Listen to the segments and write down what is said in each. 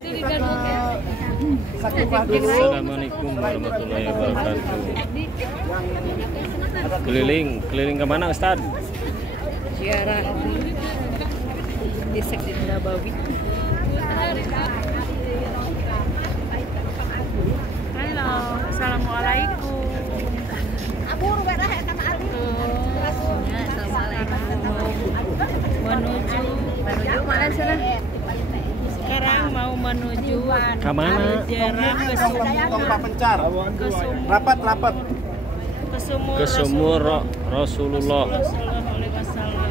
Assalamualaikum warahmatullahi wabarakatuh. Keliling kemana Ustaz? Ziarah di Sekti Nabawi. Halo, assalamualaikum. Menuju mana sana? Sekarang mau menuju Kemana? ziarah ke Rapat. Ke sumur Rasulullah. Sallallahu alaihi wasallam.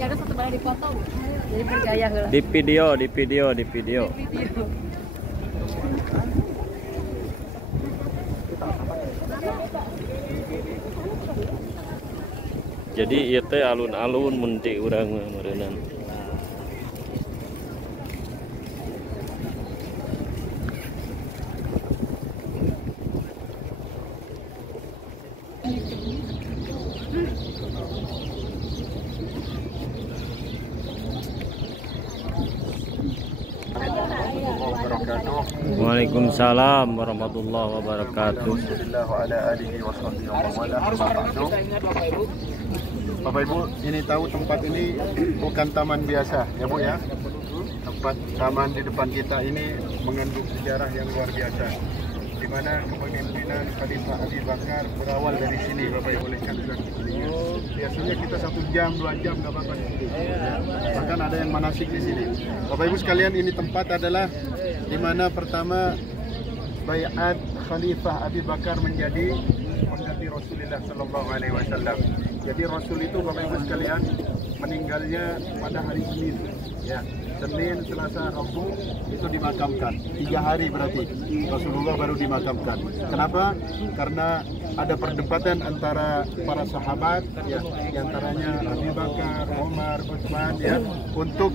Ada satu balik dipoto. Jadi bergaya heula. Di video. Jadi ieu teh alun-alun mun ti urang meureunana. Waalaikumsalam warahmatullahi wabarakatuh. Bapak Ibu, ini tahu tempat ini bukan taman biasa ya Bu ya. Tempat taman di depan kita ini mengandung sejarah yang luar biasa, di mana kepemimpinan Khalifah Abi Bakar berawal dari sini Bapak Ibu lihat. Biasanya kita 1 jam 2 jam nggak apa-apa di sini. Bahkan ada yang manasik di sini. Bapak Ibu sekalian, ini tempat adalah di mana pertama baiat Khalifah Abi Bakar menjadi pengganti Rasulullah Sallallahu Alaihi Wasallam. Jadi Rasul itu Bapak Ibu sekalian meninggalnya pada hari Senin, ya. Senin, Selasa, Rabu itu dimakamkan. 3 hari berarti Rasulullah baru dimakamkan. Kenapa? Karena ada perdebatan antara para sahabat, ya, diantaranya Abu Bakar, Umar, Utsman, ya, untuk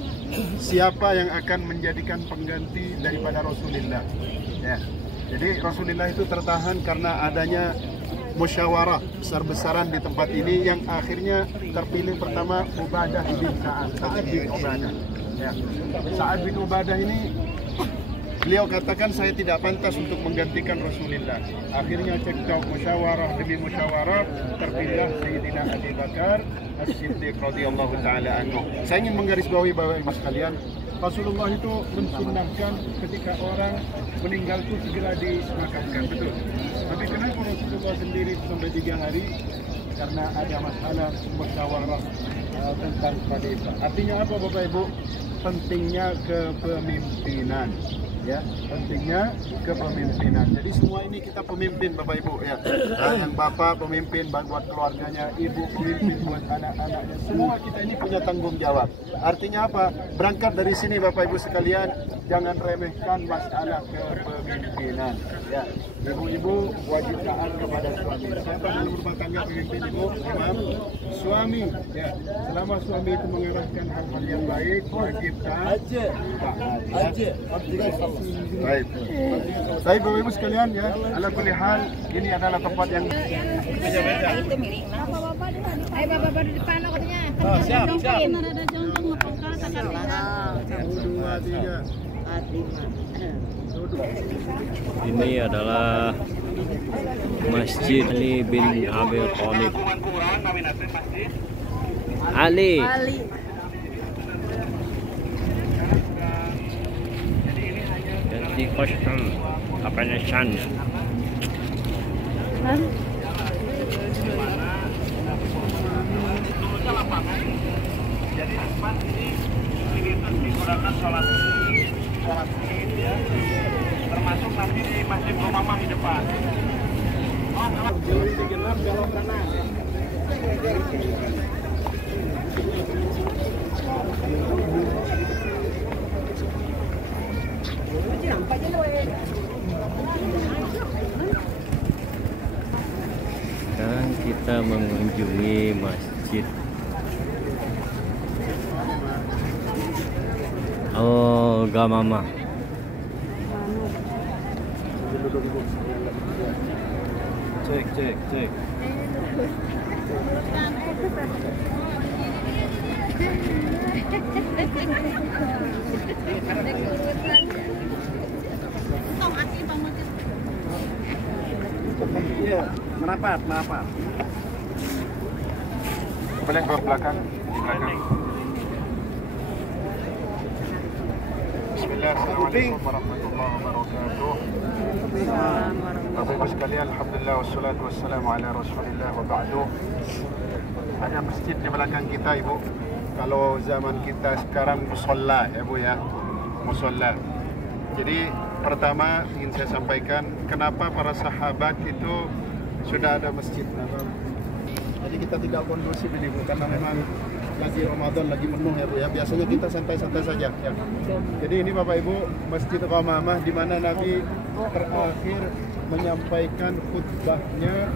siapa yang akan menjadikan pengganti daripada Rasulullah. Ya. Jadi Rasulullah itu tertahan karena adanya musyawarah besar-besaran di tempat ini yang akhirnya terpilih pertama Ubadah bin Sa'ad bin Ubadah. Ya. Sa'ad bin Ubadah ini beliau katakan saya tidak pantas untuk menggantikan Rasulullah. Akhirnya cekcok musyawarah demi musyawarah terpilih Sayyidina Abu Bakar As-Siddiq radhiyallahu taala anhu. Saya ingin menggarisbawahi Bapak Ibu sekalian, Rasulullah itu mensunnahkan ketika orang meninggal itu segera dimakamkan, betul. Tapi kenapa Rasulullah sendiri sampai 3 hari? Karena ada masalah musyawarah tentang khalifah. Artinya apa Bapak Ibu? Pentingnya kepemimpinan, ya, pentingnya kepemimpinan. Jadi semua ini kita pemimpin Bapak Ibu, ya. Yang bapak pemimpin buat keluarganya, ibu pemimpin buat anak-anaknya. Semua kita ini punya tanggung jawab. Artinya apa? Berangkat dari sini Bapak Ibu sekalian, jangan remehkan masalah kepemimpinan, ya. Ibu-ibu wajib taat kepada suami. Siapa dalam rumah tangga pemimpin ibu? Imam suami, ya. Selama suami itu mengarahkan hal-hal yang baik, wajib taat. Baik. Baik Bapak Ibu sekalian, ya. Ala kulli hal, ini adalah tempat yang Itu miring. Ayo Bapak di depan katanya. Siap. Ada jonjong ngepongkal kakak. 1, 2, 3. Ini adalah Masjid Ali bin Abi Thalib. Ali. Jadi kosong apa nisannya? Jadi tempat ini digunakan sholat Id, ya. Termasuk nanti di Masjid Rumah di depan. Oh, kalau digenap belok kanan. Sekarang kita mengunjungi masjid. Oh, Gamama. Cek. Iya, merapat. Boleh ke belakang. Bismillah, Assalamualaikum warahmatullahi wabarakatuh. Bapak Ibu sekalian, alhamdulillah wassalatu wassalamu ala Rasulillah wa ba'du. Ada masjid di belakang kita, Ibu. Kalau zaman kita sekarang musalla, ya Bu ya. Musalla. Jadi pertama ingin saya sampaikan kenapa para sahabat itu sudah ada masjid Nabawi. Jadi kita tidak kondusif ini Bu, karena memang lagi Ramadan, lagi penuh ya Bu ya. Biasanya kita santai-santai saja ya. Jadi ini Bapak Ibu, Masjid Ghamamah di mana Nabi terakhir menyampaikan khutbahnya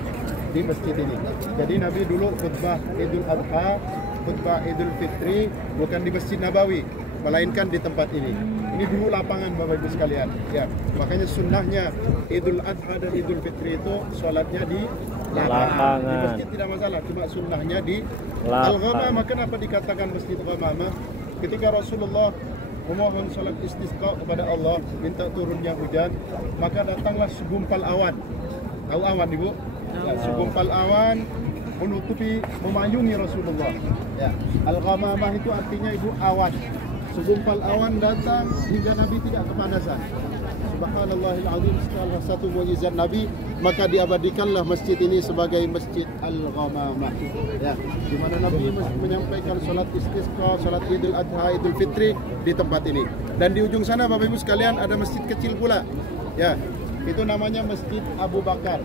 di masjid ini. Jadi Nabi dulu khutbah Idul Adha, khutbah Idul Fitri bukan di Masjid Nabawi, melainkan di tempat ini. Ini dulu lapangan Bapak Ibu sekalian. Ya, makanya sunnahnya Idul Adha dan Idul Fitri itu sholatnya di lapangan. Di masjid tidak masalah, cuma sunnahnya di Al-Ghamamah. Kenapa dikatakan Masjid Ghamamah? Ketika Rasulullah memohon sholat istisqa kepada Allah, minta turunnya hujan, maka datanglah segumpal awan. Tahu awan Ibu? Ya, segumpal awan menutupi, memayungi Rasulullah. Ya, Al-Ghamamah itu artinya Ibu awan. Segumpal awan datang hingga Nabi tidak kepanasan. Subhanallahil azim, salah satu mukjizat Nabi, maka diabadikanlah masjid ini sebagai Masjid Al-Ghamamah. Ya, di mana Nabi menyampaikan salat istisqa, salat Idul Adha, Idul Fitri di tempat ini. Dan di ujung sana Bapak Ibu sekalian ada masjid kecil pula. Ya, itu namanya Masjid Abu Bakar.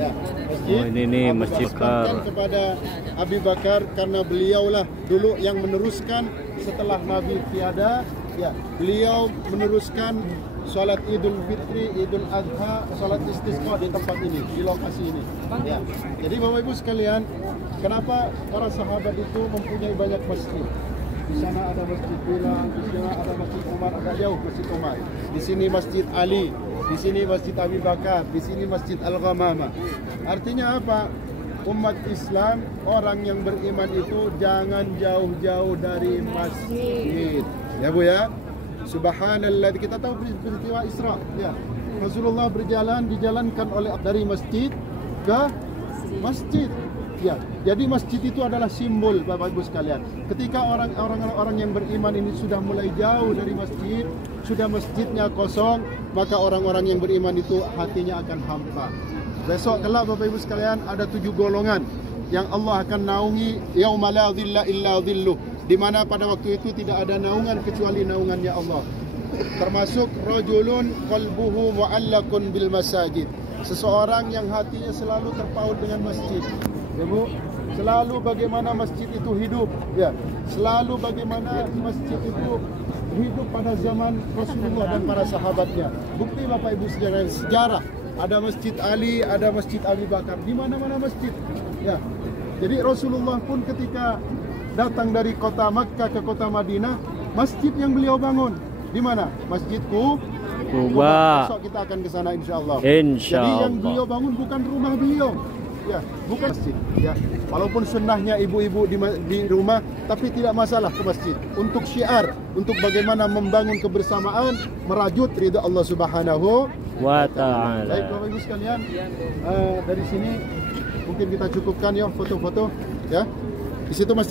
Ya, masjid ini Masjid Bakar kepada Abu Bakar karena beliaulah dulu yang meneruskan setelah Nabi tiada. Ya, beliau meneruskan sholat Idul Fitri, Idul Adha, sholat istisqa di tempat ini, di lokasi ini. Ya, jadi Bapak Ibu sekalian, kenapa para sahabat itu mempunyai banyak masjid? Di sana ada Masjid Bilal, di sana ada Masjid Umar, agak jauh Masjid Umar. Di sini Masjid Ali, di sini Masjid Abu Bakar, di sini Masjid Al-Ghamamah. Artinya apa? Umat Islam, orang yang beriman itu jangan jauh-jauh dari masjid. Ya Bu ya. Subhanallah, kita tahu peristiwa Isra. Ya. Rasulullah berjalan, dijalankan oleh dari masjid ke masjid. Ya, jadi masjid itu adalah simbol Bapak Ibu sekalian. Ketika orang yang beriman ini sudah mulai jauh dari masjid, sudah masjidnya kosong, maka orang-orang yang beriman itu hatinya akan hampa. Besok kelak Bapak Ibu sekalian ada 7 golongan yang Allah akan naungi yauma la dhilla illa dhilluh, di mana pada waktu itu tidak ada naungan kecuali naungannya Allah. Termasuk rajulun qalbuhu mu'allaqun bil masajid. Seseorang yang hatinya selalu terpaut dengan masjid. Ya Bu, selalu bagaimana masjid itu hidup, ya. Selalu bagaimana masjid itu hidup pada zaman Rasulullah dan para sahabatnya. Bukti Bapak Ibu sejarah. Ada Masjid Ali, ada Masjid Abu Bakar, di mana-mana masjid. Ya. Jadi Rasulullah pun ketika datang dari kota Makkah ke kota Madinah, masjid yang beliau bangun di mana? Masjid Quba. Besok kita akan ke sana insyaallah. Jadi yang beliau bangun bukan rumah beliau. Ya, bukan masjid. Ya, walaupun sunnahnya ibu-ibu di rumah, tapi tidak masalah ke masjid. Untuk syiar, untuk bagaimana membangun kebersamaan, merajut ridha Allah Subhanahu wa Ta'ala. Baik Bapak Ibu sekalian, dari sini mungkin kita cukupkan ya foto-foto. Ya, di situ masjid.